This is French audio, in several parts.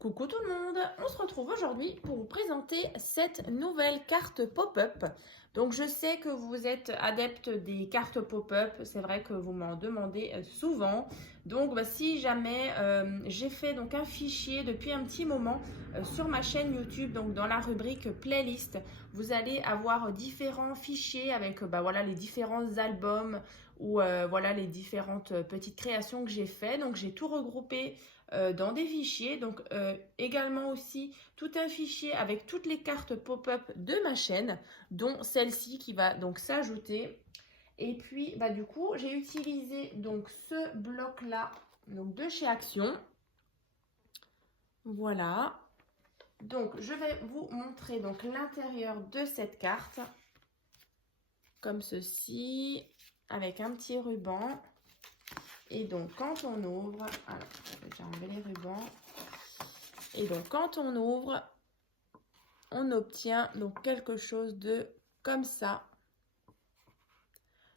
Coucou tout le monde, on se retrouve aujourd'hui pour vous présenter cette nouvelle carte pop-up. Donc je sais que vous êtes adepte des cartes pop-up, c'est vrai que vous m'en demandez souvent. Donc si jamais j'ai fait donc un fichier depuis un petit moment sur ma chaîne YouTube, donc dans la rubrique playlist, vous allez avoir différents fichiers avec voilà, les différents albums ou voilà les différentes petites créations que j'ai fait. Donc j'ai tout regroupé dans des fichiers, donc également aussi tout un fichier avec toutes les cartes pop-up de ma chaîne, dont celle-ci qui va donc s'ajouter. Et puis du coup j'ai utilisé donc ce bloc là donc de chez Action. Voilà, donc je vais vous montrer donc l'intérieur de cette carte comme ceci, avec un petit ruban. Et donc quand on ouvre, alors j'ai enlevé les rubans, et donc quand on ouvre, on obtient donc quelque chose de comme ça.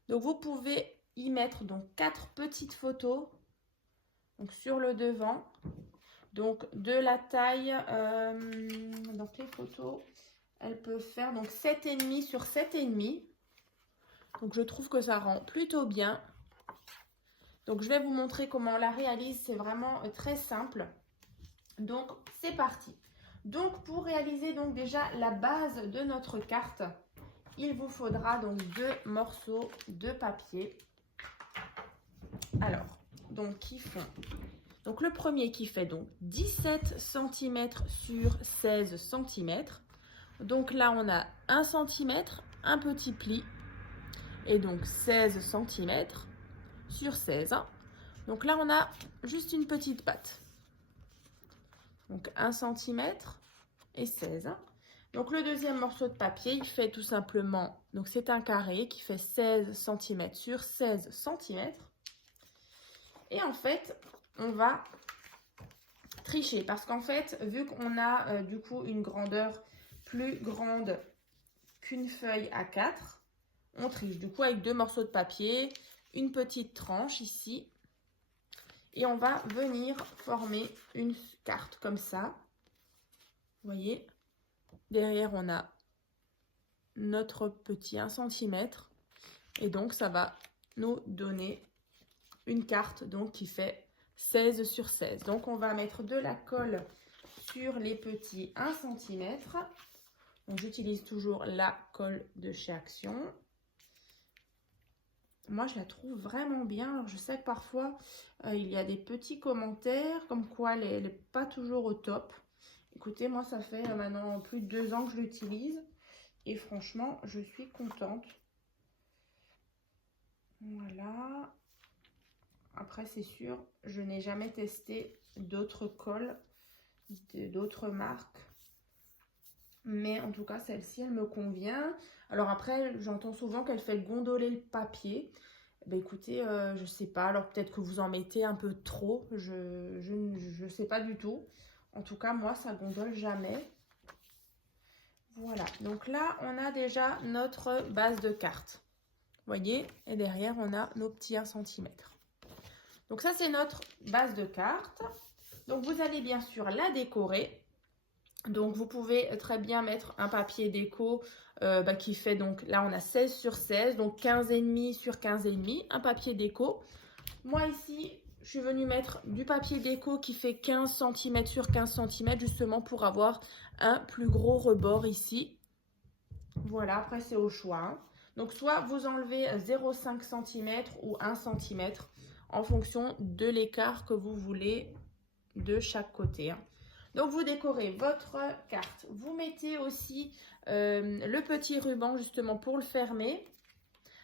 Donc vous pouvez y mettre donc 4 petites photos donc sur le devant, donc de la taille, donc les photos elles peuvent faire donc 7,5 sur 7,5. Donc je trouve que ça rend plutôt bien. Donc je vais vous montrer comment on la réalise, c'est vraiment très simple. Donc c'est parti. Donc pour réaliser donc déjà la base de notre carte, il vous faudra donc 2 morceaux de papier. Alors, donc qui font, donc le premier qui fait donc 17 cm sur 16 cm. Donc là on a 1 cm, un petit pli, et donc 16 cm sur 16. Donc là on a juste une petite patte. Donc 1 cm et 16. Donc le deuxième morceau de papier, il fait tout simplement, donc c'est un carré qui fait 16 cm sur 16 cm. Et en fait, on va tricher parce qu'en fait, vu qu'on a du coup une grandeur plus grande qu'une feuille A4, on triche du coup avec 2 morceaux de papier, une petite tranche ici. Et on va venir former une carte comme ça. Vous voyez, derrière on a notre petit 1 cm. Et donc ça va nous donner une carte donc qui fait 16 sur 16. Donc on va mettre de la colle sur les petits 1 cm. Donc j'utilise toujours la colle de chez Action. Moi, je la trouve vraiment bien. Alors, je sais que parfois, il y a des petits commentaires comme quoi elle n'est pas toujours au top. Écoutez, moi, ça fait maintenant plus de 2 ans que je l'utilise. Et franchement, je suis contente. Voilà. Après, c'est sûr, je n'ai jamais testé d'autres colles, d'autres marques. Mais en tout cas, celle-ci, elle me convient. Alors après, j'entends souvent qu'elle fait gondoler le papier. Ben écoutez, je sais pas. Alors peut-être que vous en mettez un peu trop. Je sais pas du tout. En tout cas, moi, ça gondole jamais. Voilà. Donc là, on a déjà notre base de carte. Vous voyez? Et derrière, on a nos petits 1 cm. Donc ça, c'est notre base de carte. Donc vous allez bien sûr la décorer. Donc vous pouvez très bien mettre un papier déco qui fait donc là on a 16 sur 16, donc 15,5 sur 15,5, un papier déco. Moi ici je suis venue mettre du papier déco qui fait 15 cm sur 15 cm justement pour avoir un plus gros rebord ici. Voilà, après c'est au choix, hein. Donc soit vous enlevez 0,5 cm ou 1 cm en fonction de l'écart que vous voulez de chaque côté, hein. Donc vous décorez votre carte. Vous mettez aussi le petit ruban justement pour le fermer.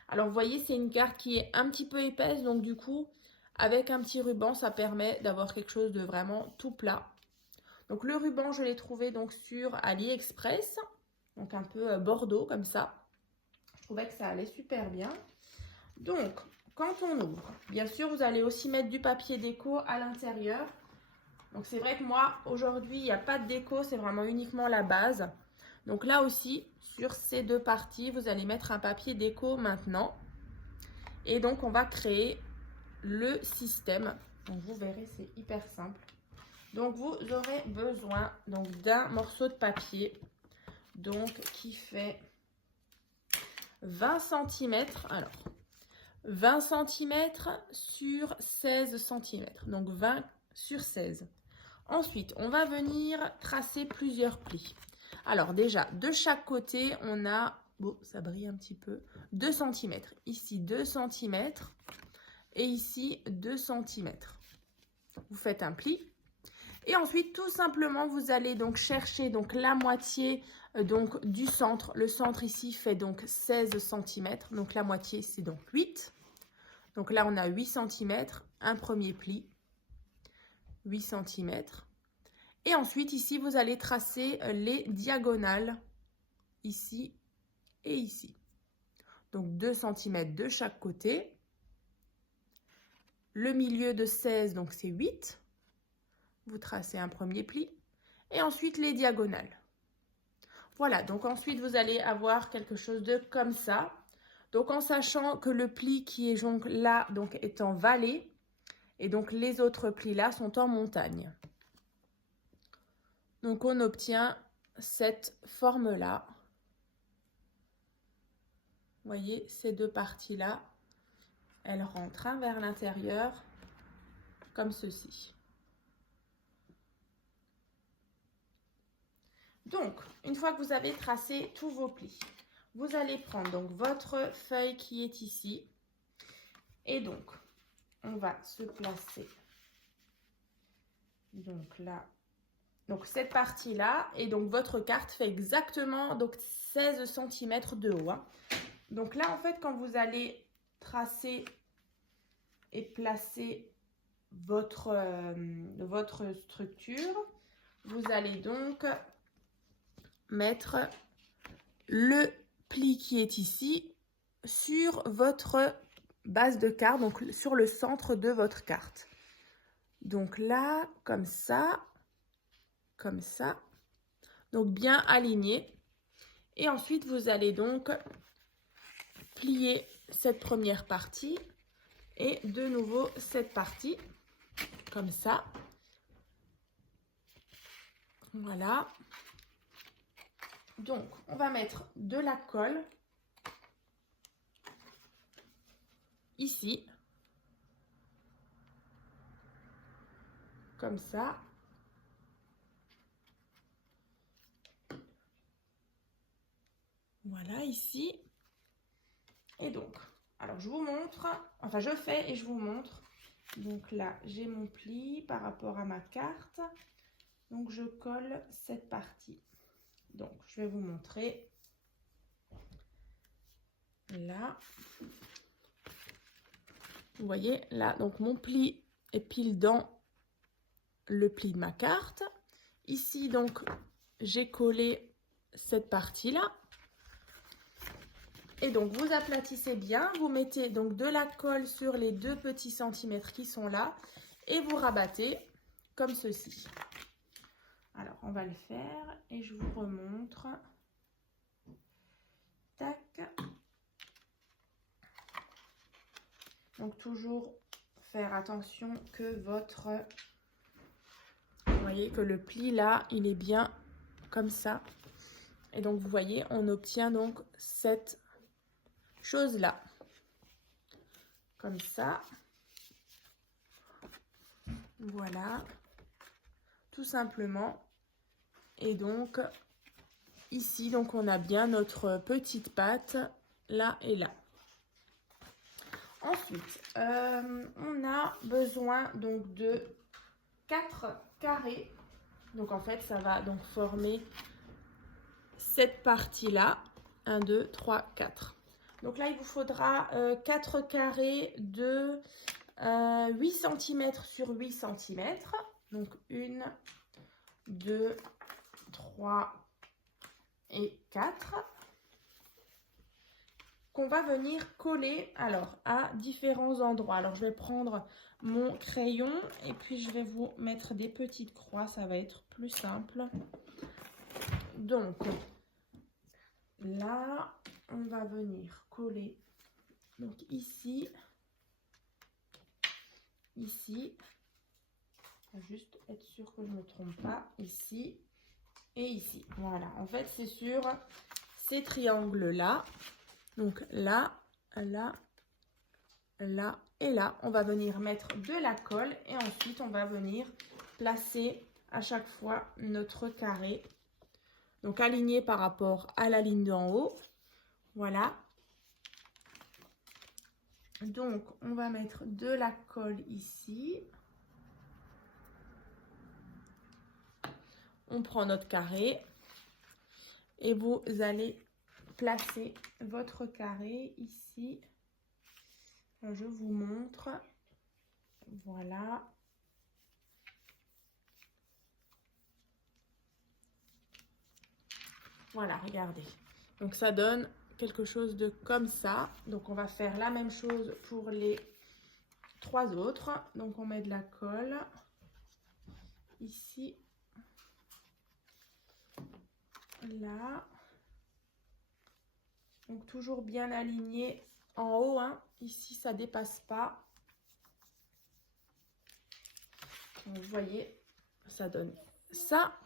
Alors vous voyez, c'est une carte qui est un petit peu épaisse, donc du coup avec un petit ruban ça permet d'avoir quelque chose de vraiment tout plat. Donc le ruban, je l'ai trouvé donc sur AliExpress, donc un peu bordeaux comme ça. Je trouvais que ça allait super bien. Donc quand on ouvre, bien sûr vous allez aussi mettre du papier déco à l'intérieur. Donc c'est vrai que moi aujourd'hui il n'y a pas de déco, c'est vraiment uniquement la base. Donc là aussi sur ces 2 parties vous allez mettre un papier déco maintenant. Et donc on va créer le système. Donc vous verrez, c'est hyper simple. Donc, vous aurez besoin donc d'un morceau de papier donc qui fait 20 cm. Alors, 20 cm sur 16 cm. Donc, 20 sur 16. Ensuite, on va venir tracer plusieurs plis. Alors, déjà, de chaque côté, on a, bon, ça brille un petit peu, 2 cm. Ici, 2 cm. Et ici, 2 cm. Vous faites un pli. Et ensuite, tout simplement, vous allez donc chercher donc la moitié donc du centre. Le centre ici fait donc 16 cm. Donc la moitié, c'est donc 8. Donc là, on a 8 cm, un premier pli, 8 cm. Et ensuite, ici, vous allez tracer les diagonales, ici et ici. Donc 2 cm de chaque côté. Le milieu de 16, donc c'est 8. Vous tracez un premier pli et ensuite les diagonales. Voilà, donc ensuite vous allez avoir quelque chose de comme ça. Donc en sachant que le pli qui est donc là donc est en vallée et donc les autres plis là sont en montagne. Donc on obtient cette forme là. Vous voyez ces deux parties là, elles rentrent vers l'intérieur comme ceci. Donc, une fois que vous avez tracé tous vos plis, vous allez prendre donc votre feuille qui est ici. Et donc, on va se placer donc là. Donc, cette partie-là. Et donc, votre carte fait exactement donc 16 cm de haut. Hein. Donc là, en fait, quand vous allez tracer et placer votre structure, vous allez donc mettre le pli qui est ici sur votre base de carte, donc sur le centre de votre carte. Donc là, comme ça, donc bien aligné. Et ensuite, vous allez donc plier cette première partie et de nouveau cette partie, comme ça. Voilà. Donc, on va mettre de la colle ici, comme ça. Voilà, ici. Et donc, alors je vous montre, enfin je fais et je vous montre. Donc là, j'ai mon pli par rapport à ma carte. Donc, je colle cette partie. Donc, je vais vous montrer. Là. Vous voyez, là, donc mon pli est pile dans le pli de ma carte. Ici, donc, j'ai collé cette partie-là. Et donc, vous aplatissez bien. Vous mettez donc de la colle sur les 2 petits centimètres qui sont là. Et vous rabattez comme ceci. Alors, on va le faire et je vous remontre. Tac. Donc, toujours faire attention que votre... Vous voyez que le pli là, il est bien comme ça. Et donc, vous voyez, on obtient donc cette chose-là. Comme ça. Voilà. Tout simplement. Et donc, ici, donc on a bien notre petite patte là et là. Ensuite, on a besoin donc de 4 carrés. Donc en fait, ça va donc former cette partie-là. 1, 2, 3, 4. Donc là, il vous faudra 4 carrés de 8 cm sur 8 cm. Donc 1, 2, 3 et 4. Qu'on va venir coller alors à différents endroits. Alors je vais prendre mon crayon et puis je vais vous mettre des petites croix, ça va être plus simple. Donc là, on va venir coller donc ici, ici Juste être sûr que je ne me trompe pas. Ici et ici. Voilà. En fait, c'est sur ces triangles-là. Donc là, là, là et là. On va venir mettre de la colle. Et ensuite, on va venir placer à chaque fois notre carré. Donc aligné par rapport à la ligne d'en haut. Voilà. Donc, on va mettre de la colle ici. On prend notre carré et vous allez placer votre carré ici. Je vous montre. Voilà. Voilà, regardez. Donc, ça donne quelque chose de comme ça. Donc, on va faire la même chose pour les 3 autres. Donc, on met de la colle ici. Là. Donc, toujours bien aligné en haut. Hein. Ici, ça ne dépasse pas. Donc, vous voyez, ça donne ça.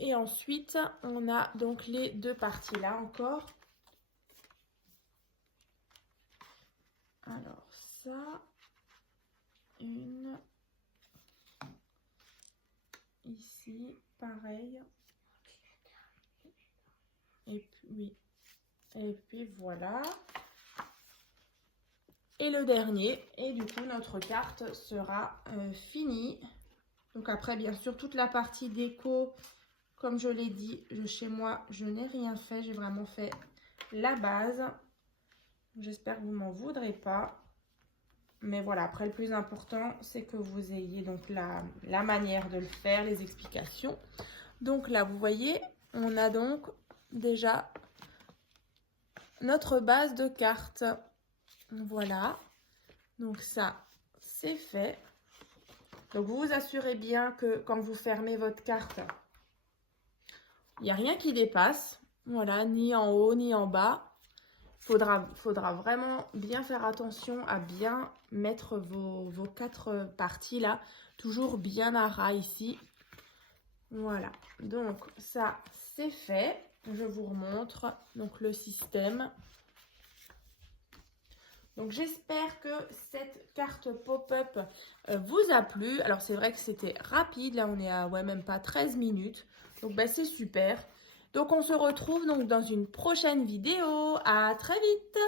Et ensuite, on a donc les 2 parties là encore. Alors, ça. Une. Ici, pareil. Et puis voilà. Et le dernier. Et du coup, notre carte sera finie. Donc après, bien sûr, toute la partie déco, comme je l'ai dit, chez moi, je n'ai rien fait. J'ai vraiment fait la base. J'espère que vous ne m'en voudrez pas. Mais voilà, après, le plus important, c'est que vous ayez donc la manière de le faire, les explications. Donc là, vous voyez, on a donc déjà notre base de cartes. Voilà. Donc ça, c'est fait. Donc vous vous assurez bien que quand vous fermez votre carte, il n'y a rien qui dépasse. Voilà, ni en haut, ni en bas. Faudra vraiment bien faire attention à bien mettre vos 4 parties là. Toujours bien à ras ici. Voilà. Donc ça, c'est fait. Je vous remontre donc le système. Donc j'espère que cette carte pop-up vous a plu. Alors c'est vrai que c'était rapide. Là on est à même pas 13 minutes. Donc c'est super. Donc on se retrouve donc dans une prochaine vidéo. À très vite.